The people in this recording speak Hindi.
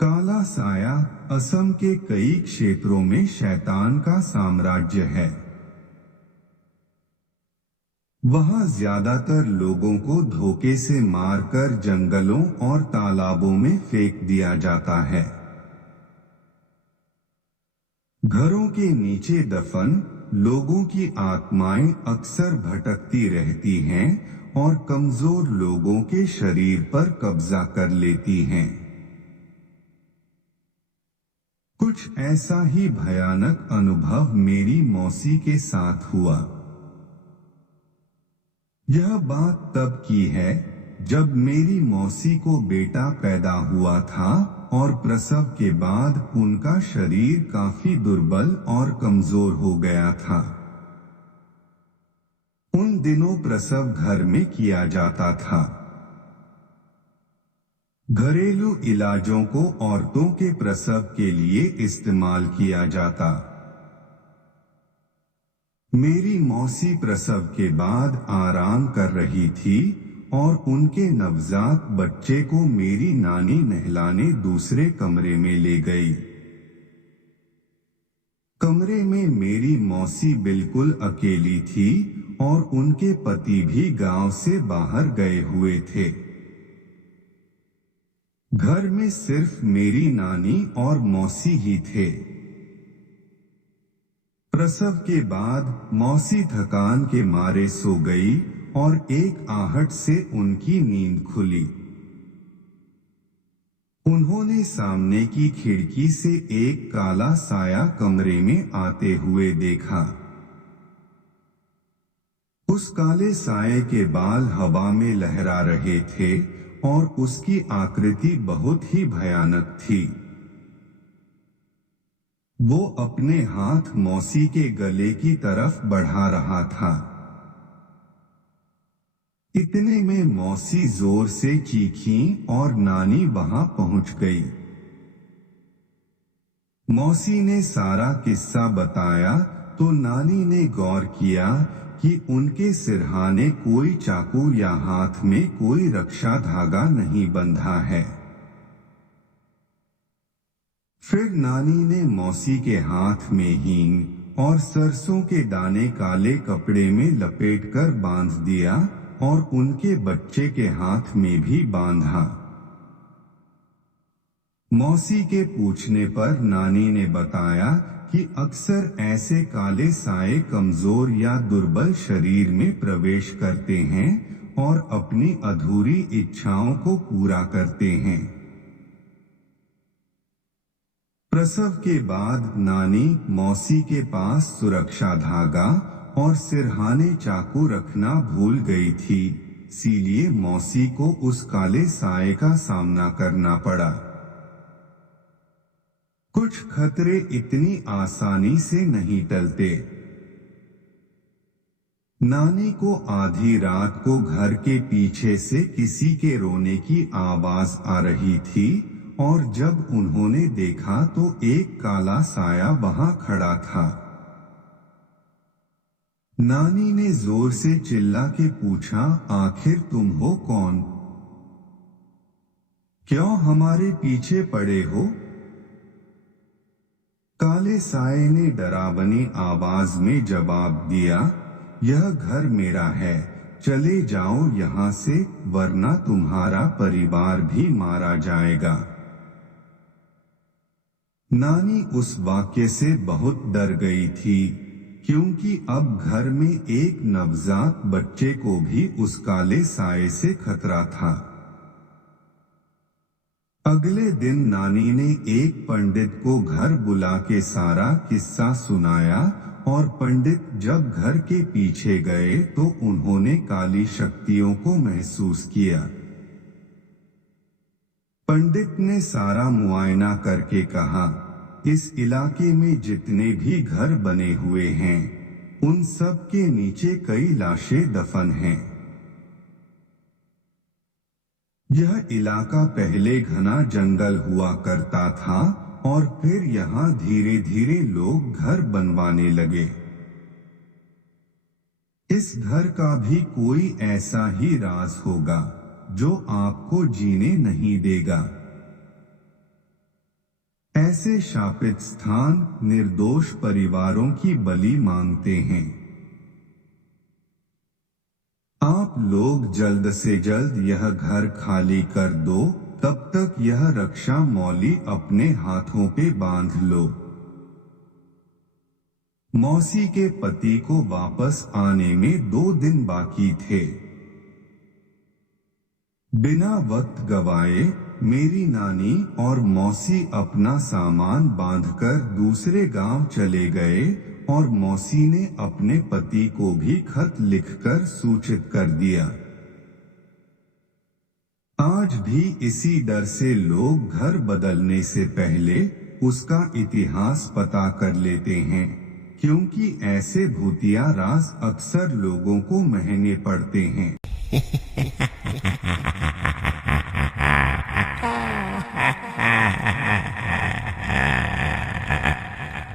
काला साया असम के कई क्षेत्रों में शैतान का साम्राज्य है। वहां ज्यादातर लोगों को धोखे से मारकर जंगलों और तालाबों में फेंक दिया जाता है। घरों के नीचे दफन लोगों की आत्माएं अक्सर भटकती रहती हैं और कमजोर लोगों के शरीर पर कब्जा कर लेती हैं। कुछ ऐसा ही भयानक अनुभव मेरी मौसी के साथ हुआ। यह बात तब की है जब मेरी मौसी को बेटा पैदा हुआ था और प्रसव के बाद उनका शरीर काफी दुर्बल और कमजोर हो गया था। उन दिनों प्रसव घर में किया जाता था। घरेलू इलाजों को औरतों के प्रसव के लिए इस्तेमाल किया जाता। मेरी मौसी प्रसव के बाद आराम कर रही थी और उनके नवजात बच्चे को मेरी नानी नहलाने दूसरे कमरे में ले गई। कमरे में मेरी मौसी बिल्कुल अकेली थी और उनके पति भी गांव से बाहर गए हुए थे। घर में सिर्फ मेरी नानी और मौसी ही थे। प्रसव के बाद मौसी थकान के मारे सो गई और एक आहट से उनकी नींद खुली। उन्होंने सामने की खिड़की से एक काला साया कमरे में आते हुए देखा। उस काले साये के बाल हवा में लहरा रहे थे और उसकी आकृति बहुत ही भयानक थी। वो अपने हाथ मौसी के गले की तरफ बढ़ा रहा था। इतने में मौसी जोर से चीखी और नानी वहां पहुंच गई। मौसी ने सारा किस्सा बताया तो नानी ने गौर किया कि उनके सिरहाने कोई चाकू या हाथ में कोई रक्षा धागा नहीं बंधा है। फिर नानी ने मौसी के हाथ में हींग और सरसों के दाने काले कपड़े में लपेटकर बांध दिया और उनके बच्चे के हाथ में भी बांधा। मौसी के पूछने पर नानी ने बताया कि अक्सर ऐसे काले साए कमजोर या दुर्बल शरीर में प्रवेश करते हैं और अपनी अधूरी इच्छाओं को पूरा करते हैं। प्रसव के बाद नानी मौसी के पास सुरक्षा धागा और सिरहाने चाकू रखना भूल गई थी, इसीलिए मौसी को उस काले साए का सामना करना पड़ा। कुछ खतरे इतनी आसानी से नहीं टलते। नानी को आधी रात को घर के पीछे से किसी के रोने की आवाज आ रही थी और जब उन्होंने देखा तो एक काला साया वहां खड़ा था। नानी ने जोर से चिल्ला के पूछा, आखिर तुम हो कौन? क्यों हमारे पीछे पड़े हो? काले साये ने डरावनी आवाज में जवाब दिया, यह घर मेरा है, चले जाओ यहाँ से वरना तुम्हारा परिवार भी मारा जाएगा। नानी उस वाक्य से बहुत डर गई थी क्योंकि अब घर में एक नवजात बच्चे को भी उस काले साये से खतरा था। अगले दिन नानी ने एक पंडित को घर बुला के सारा किस्सा सुनाया और पंडित जब घर के पीछे गए तो उन्होंने काली शक्तियों को महसूस किया। पंडित ने सारा मुआयना करके कहा, इस इलाके में जितने भी घर बने हुए हैं उन सब के नीचे कई लाशें दफन हैं। यह इलाका पहले घना जंगल हुआ करता था और फिर यहाँ धीरे धीरे लोग घर बनवाने लगे। इस घर का भी कोई ऐसा ही राज होगा जो आपको जीने नहीं देगा। ऐसे शापित स्थान निर्दोष परिवारों की बलि मांगते हैं। आप लोग जल्द से जल्द यह घर खाली कर दो, तब तक यह रक्षा मौली अपने हाथों पे बांध लो। मौसी के पति को वापस आने में 2 दिन बाकी थे। बिना वक्त गवाए मेरी नानी और मौसी अपना सामान बांधकर दूसरे गांव चले गए और मौसी ने अपने पति को भी खत लिखकर सूचित कर दिया। आज भी इसी डर से लोग घर बदलने से पहले उसका इतिहास पता कर लेते हैं, क्योंकि ऐसे भूतिया राज अक्सर लोगों को महंगे पड़ते हैं।